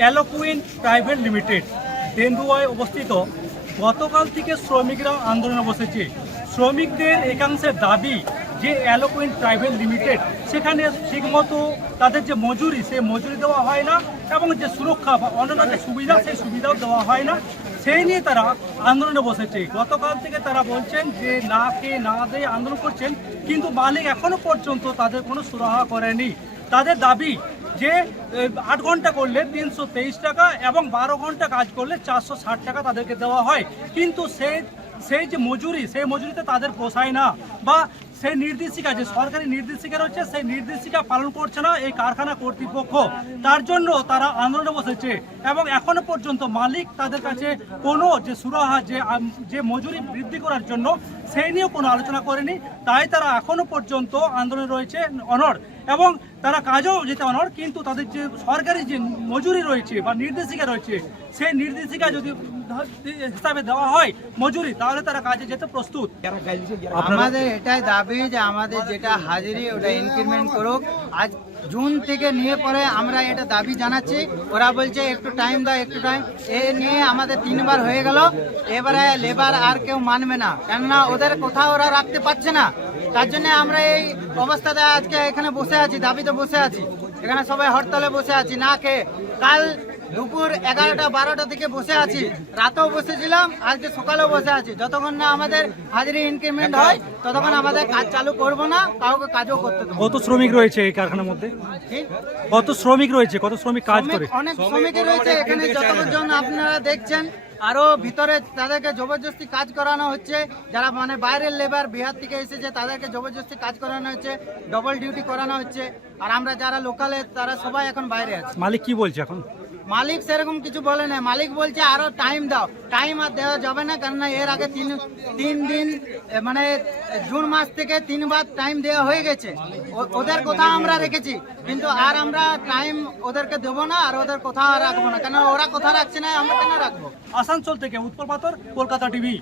অ্যালোকুইন private limited তেন্দুয়ায় অবস্থিত গতকাল থেকে শ্রমিকরা আন্দোলনে বসেছে। শ্রমিকদের একাংশের দাবি যে অ্যালোকুইন প্রাইভেট লিমিটেড সেখানে ঠিকমতো তাদের যে মজুরি সেই মজুরি দেওয়া হয় না এবং যে সুরক্ষা বা অন্যান্য যে সুবিধা সেই সুবিধাও দেওয়া হয় না, সেই নিয়ে তারা আন্দোলনে বসেছে। গতকাল থেকে তারা বলছেন যে না খেয়ে না দিয়ে আন্দোলন করছেন, কিন্তু মালিক এখনো পর্যন্ত তাদের কোনো সুরাহা করেনি। তাদের দাবি যে 8 ঘন্টা করলে 323 টাকা এবং 12 ঘন্টা কাজ করলে 460 টাকা তাদেরকে দেওয়া হয়, কিন্তু সেই যে মজুরি সেই মজুরিতে তাদের পোষায় না বা সেই নির্দেশিকা যে সরকারি নির্দেশিকা রয়েছে সেই নির্দেশিকা পালন করছে না এই কারখানা কর্তৃপক্ষ। তার জন্য তারা আন্দোলনে বসেছে এবং এখনো পর্যন্ত মালিক তাদের কাছে কোনো যে সুরাহা যে মজুরি বৃদ্ধি করার জন্য সেই নিয়েও কোনো আলোচনা করেনি। তাই তারা এখনো পর্যন্ত আন্দোলনে রয়েছে অনড় এবং তারা কাজও যেতে অনড়, কিন্তু তাদের যে সরকারি যে মজুরি রয়েছে বা নির্দেশিকা রয়েছে সেই নির্দেশিকা যদি হিসাবে দেওয়া হয় মজুরি, তাহলে তারা কাজে যেতে প্রস্তুত। আমাদের এটাই দাবি যে আমাদের যেটা হাজিরি ওটা ইনক্রিমেন্ট করুক। আজ জুন থেকে নিয়ে পরে আমরা এটা দাবি জানাচ্ছি। ওরা বলছে একটু টাইম দাও একটু টাইম, এ নিয়ে আমাদের 3 বার হয়ে গেল। এবারে লেবার আর কেউ মানবে না, কেননা ওদের কোথাও ওরা রাখতে পারছে না। তার জন্য আমরা এই অবস্থাতে আজকে এখানে বসে আছি, দাবিতে বসে আছি। এখানে সবাই হরতালে বসে আছি না খেয়ে। কাল দুপুর 11টা 12টা থেকে বসে আছি, রাতেও বসেছিলাম, আজকে সকালেও বসে আছি। যতক্ষণ না আমাদের হাজিরি ইনক্রিমেন্ট হয় ততক্ষণ আমাদের কাজ চালু করব না, কাউকে কাজও করতে দেবো। কত শ্রমিক রয়েছে এই কারখানার মধ্যে? কত শ্রমিক রয়েছে? কত শ্রমিক কাজ করে? অনেক শ্রমিক রয়েছে এখানে, যতজন আপনারা দেখছেন। আরো ভিতরে তাদেরকে জবরদস্তি কাজ করানো হচ্ছে, যারা মানে বাইরের লেবার বিহার থেকে এসেছে তাদেরকে জবরদস্তি কাজ করানো হচ্ছে, ডবল ডিউটি করানো হচ্ছে। আর আমরা যারা লোকালে তারা সবাই এখন বাইরে আছে। মালিক কি বলছে এখন? মালিক সেরকম কিছু বলে না, মালিক বলছে আরো টাইম দাও। টাইম আর দেওয়া যাবে না, কেননা এর আগে তিন দিন মানে জুন মাস থেকে 3 বার টাইম দেওয়া হয়ে গেছে। ওদের কথা আমরা রেখেছি, কিন্তু আর আমরা টাইম ওদেরকে দেবো না আর ওদের কথা রাখবো না, কেন ওরা কথা রাখছে না, আমরা কেন রাখবো। আসানসোল থেকে উৎপল পাথর, কলকাতা টিভি।